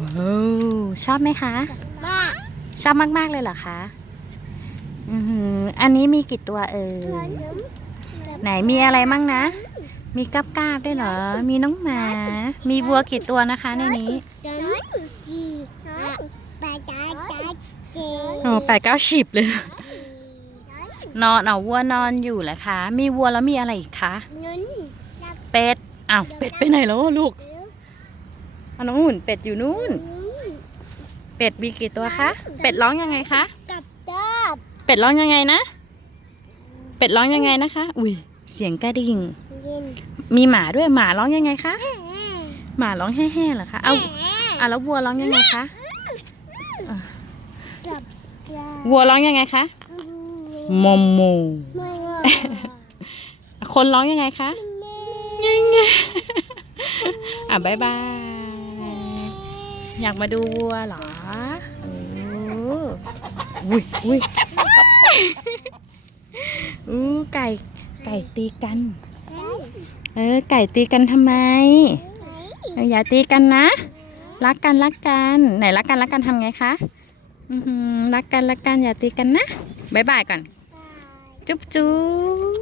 ว้าวชอบไหมคะ มากชอบมากๆเลยเหรอคะอือหืออันนี้มีกี่ตัวเอ่ยไหนมีอะไรมั่งนะ มีกาบกาบด้วยเหรอ มีน้องหมา มีวัวกี่ตัวนะคะในนี้จันจีปลาจ้าจ้าเจโอ้แปดเก้าสิบเลย นอนเอาวัวนอนอยู่เหรอคะ มีวัวแล้วมีอะไรอีกคะนุนเป็ดอ้าวเป็ดไปไหนแล้วลูก เอาน้องหุ่นเป็ดอยู่นู่น เป็ดมีกี่ตัวคะ เป็ดร้องยังไงคะ กับดับเป็ดร้องยังไงนะ เป็ดร้องยังไงนะคะ อุ้ย เสียงกระดิ่ง ยินมีหมาด้วยหมาร้องยังไงคะ หมาร้องแห่ๆเหรอคะ เอาเอาอะแล้ววัวร้องยังไงคะ กับดับวัวร้องยังไงคะโมโมไม่คนร้องยังไงคะเงี้ยเงี้ยอะบายบาย อยากมาดูวัวเหรอโอ้อุ้ยอุ้ยอู้ไก่ไก่ตีกัน เออ ไก่ตีกันทำไมเอออย่าตีกันนะ รักกันรักกัน ไหนรักกันรักกันทำไงคะอือหือรักกันรักกันอย่าตีกันนะบายบายก่อน จุ๊บจุ๊บ